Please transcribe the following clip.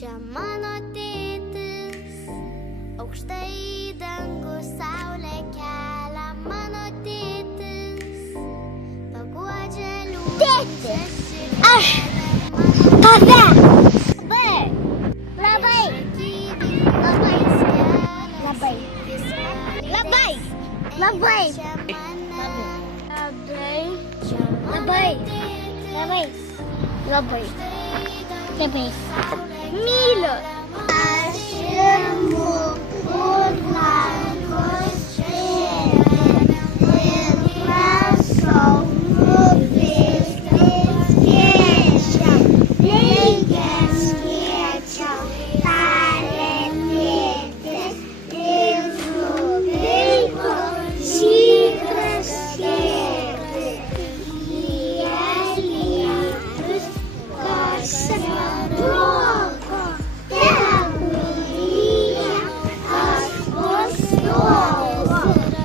Čia mano tėtis, aukštai į dangų saulė kelia. Mano tėtis, paguodžia liūdną. Tėti, aš tave labai, labai.